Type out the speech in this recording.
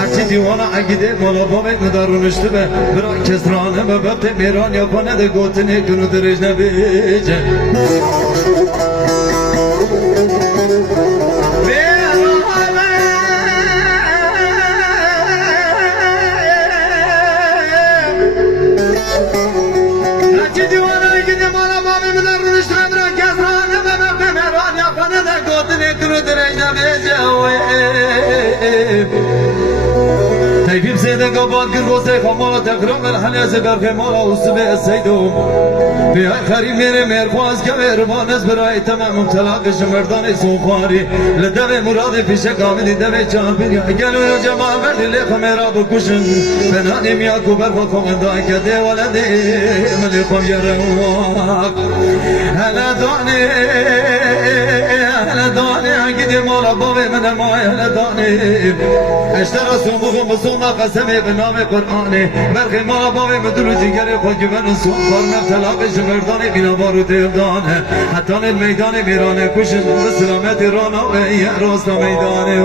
هرچی دیوانه اگیده مالا بابت ندارونشته به برا کسرانه به وقت میران یا پانه ده گوتنه کنو درش نبیجه هرچی دیوانه اگیده مالا بابت ندارونشته به برا کسرانه به وقت میران یا پانه ده گوتنه کنو درش نبیجه تیفیم سیده قباد کن روزه خمالا تقرام الحلیز برخی مالا اصبه السیدوم بیای خریم میره مرخواز که مهربان از برای تمام طلاقش مردان سوخواری لدوه مراد پیش کاملی دوه جان بیا گلو جمال بردی لیخ میرا بکشن بنانی میاد کو برخوا کمندان که ده ولده ملیخم یرواق هلا دانی هلا دانی اگیدی مالا باوی من مای هلا دانی اشترا سومخم بسوم قسمه به نام قرآنه برخی مالا باوی مدلو جگری خود جبن سوم کارنم طلاقش مردان بینا بارو دیردانه حتی المیدان میرانه کشن به سلامت رانا و یه راست میدانه